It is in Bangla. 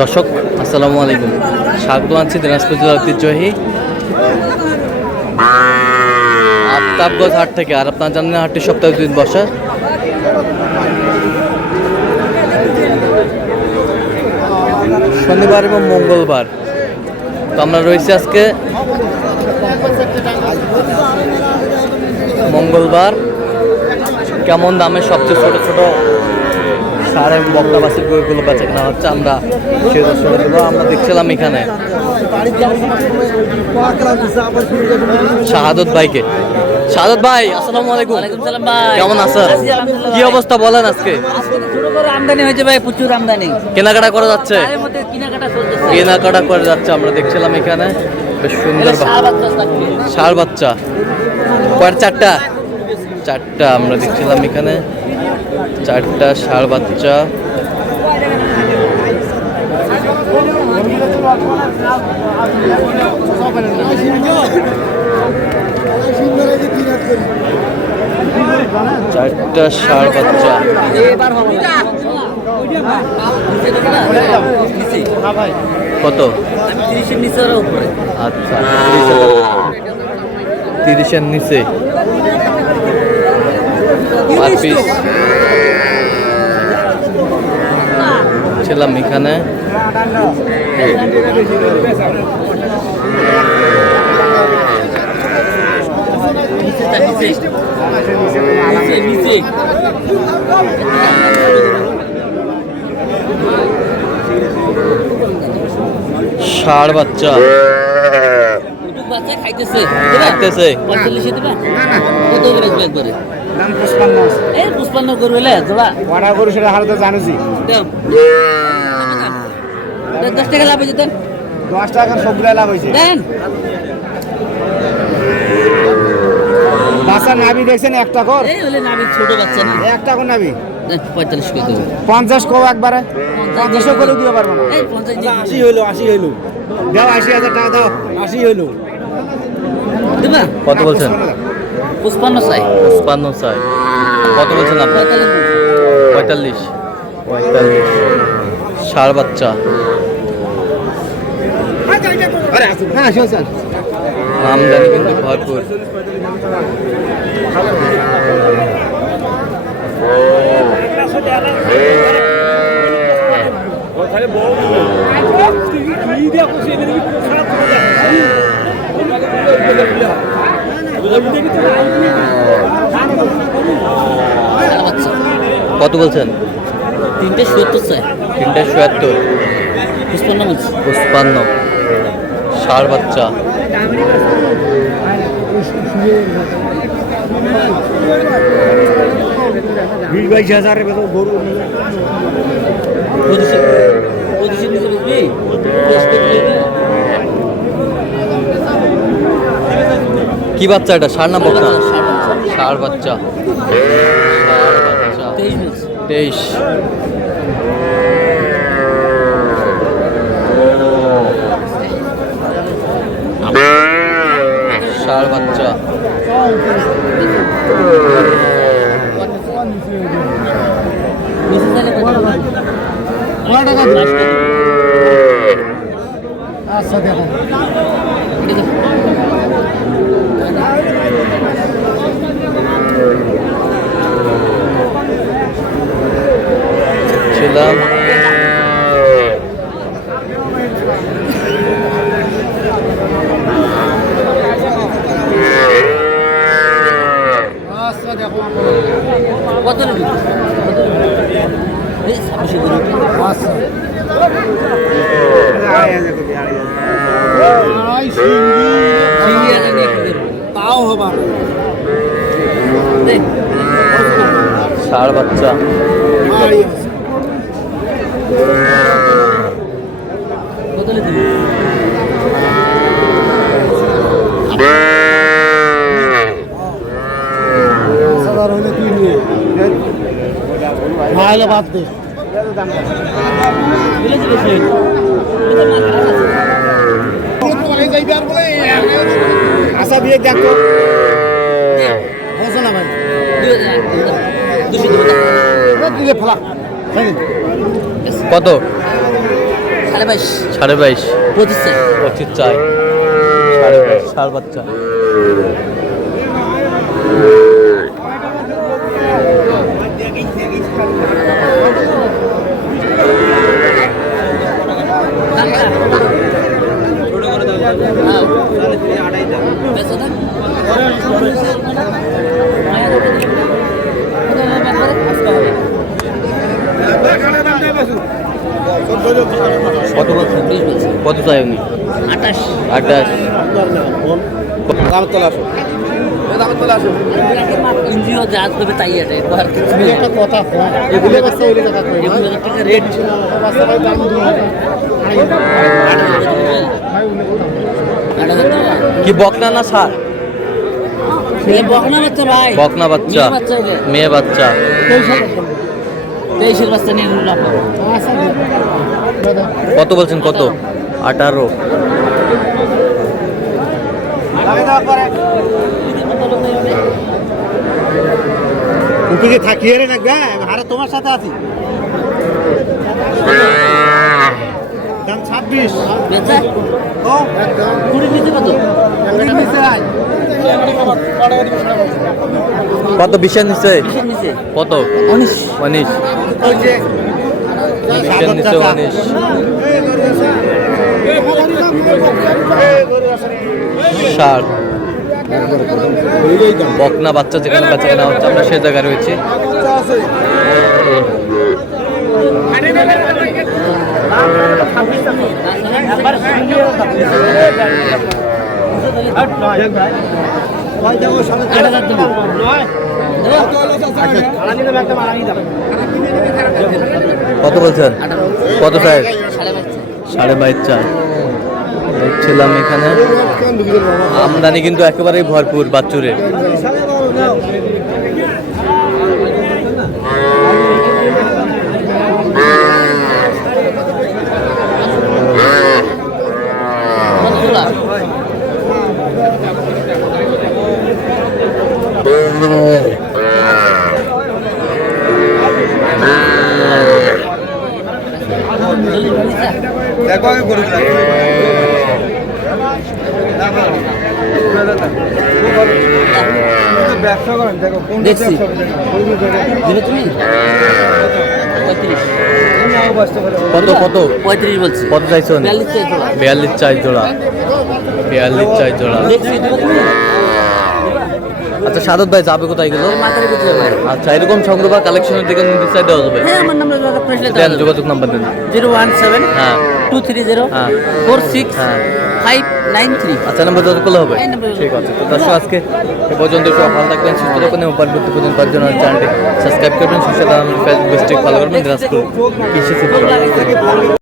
দর্শক আসসালামু আলাইকুম, স্বাগত আছি দিনাজপুর জেলার ঐতিহ্যবাহী আফতাবগঞ্জ হাট থেকে। আর আপনারা জানেন হাটটি সপ্তাহে 2 দিন বসে। শনিবার এবং মঙ্গলবার। তো আমরা রয়েছি আজকে মঙ্গলবার। কেমন দামে সবচেয়ে ছোট ছোট সার এবং বকনা বাছুর গরুগুলো বেচা কেনা হচ্ছে আমরা সেই দর্শক দেবো। আমরা দেখছিলাম এখানে শাহাদত ভাইকে। শাহাদত ভাই আসসালামু আলাইকুম। কেমন আছেন? কি অবস্থা বলেন? আজকে আমদানি হয়েছে ভাই, প্রচুর আমদানি। কেনাকাটা করা যাচ্ছে? কেনাকাটা করে যাচ্ছে। আমরা দেখছিলাম এখানে বেশ সুন্দর ষাঁড় বাচ্চা। কয়েক চারটা আমরা দেখছিলাম এখানে 4টা ষাঁড় বাচ্চা। ষাঁড় বাচ্চা কত? 30-এর নিচে। আচ্ছা 30-এর নিচে পার পিস ছিলাম এখানে। ষাঁড় বাচ্চা খাইতেছে। 55 গরু হলে জোড়া ওরা গরু সেটা হারে তো জানিসই। 10 টাকা লাভ হয়েছে। 10 টাকা সবগুলা লাভ হয়েছে। বাচ্চা নাবি দেখছেন? একটা কর ছোট বাচ্চা না, একটা কর নাবি 45 করে দেবো। 50 কো একবারে 50 করে দিতে পারবো না। 80 হইলো দাও। 80,000 টাকা দাও। 80 হইলো দেবা। কত বলছেন? 55 চাই। 55 চাই। কত বলছেন আপনি? 45। ষাঁড় বাচ্চা আমদানি কিন্তু ভরপুর। কত বলছেন? 3টে 70 চাই। 3টে 70। 55 বলছি। 55 ষাঁড় বাচ্চা। কি বাচ্চা এটা? ষাঁড় না বকনা? ষাঁড় বাচ্চা। 23। ষাঁড় বাচ্চা আচ্ছা দেখো ছিলাম কত নেবি? এই 26 করে। তাও হবা ষাঁড় বাচ্চা কত নেবি? ভালো বাদ দে। আশা দিয়ে দেখো না ভাই দিলে ফলা কত? 22.5 22.5 25 চাই 25 চাই 22.5 ষাঁড় বাচ্চা কত বলছেন? কত চাই উনি? 28 দাম তোলা আসো দাম তোলা আসো ইন্দ্রিয় যা করবে তাই আছে একটা কথা এগুলো বাচ্চা হইলে টাকা কই রেট বাচ্চাটার দাম 2000 কি বকনা না ষাঁড়? বকনা বাচ্চা ভাই বকনা বাচ্চা মেয়ে বাচ্চা 23 বাচ্চা নিয়ে নিলাম কত বলছেন? কত? 18 উঠে থাকিয়ে রে না গা হারে তোমার সাথে আছি দাম 26 বেচা ও কুড়ি নিতে কত কত? 20 নিচে? কিসের নিচে কত? 19 19 ওই যে 20 নিচে 19 ষাঁড় বকনা বাচ্চা যেখানে বাচ্চা কেনা হচ্ছে আমরা সেই জায়গায় রয়েছি কত বলছেন? কত চাই? 22.5 চাই দেখছিলাম এখানে আমদানি কিন্তু একেবারেই ভরপুর বাচ্চুরে দেখো আমি করে দিলাম ব্যবসা করেন দেখো কোন দেখছি। ব্যবসা দিবে তুমি 35 কত? কত? 35 বলছি কত চাইছো? 42 চাই তোলা 42 চাই জোড়া দেখছি দিবে তুমি আচ্ছা সাদত ভাই যাবে কোথায় গেল? মাথায় বুঝতে ভাই আচ্ছা এরকম সংগ্রহ বা কালেকশনের দিকে নিতে চাই দেওয়া যাবে হ্যাঁ আমার নাম্বার প্রশ্ন দেন যোগাযোগ নাম্বার দেন 017 হ্যাঁ 230 হ্যাঁ 46 হ্যাঁ 593 আচ্ছা নাম্বার যোগাযোগ করলে হবে এই নাম্বারে ঠিক আছে তো দর্শক আজকে এ পর্যন্ত সব ভালো থাকবেন সুস্থ থাকবেন এবং পরবর্তী পর্যন্ত পাওয়ার জন্য চ্যানেলটি সাবস্ক্রাইব করবেন সুস্থ থাকবেন ফেসবুক পেজটি ফলো করবেন দিনাজপুর কৃষি চিত্র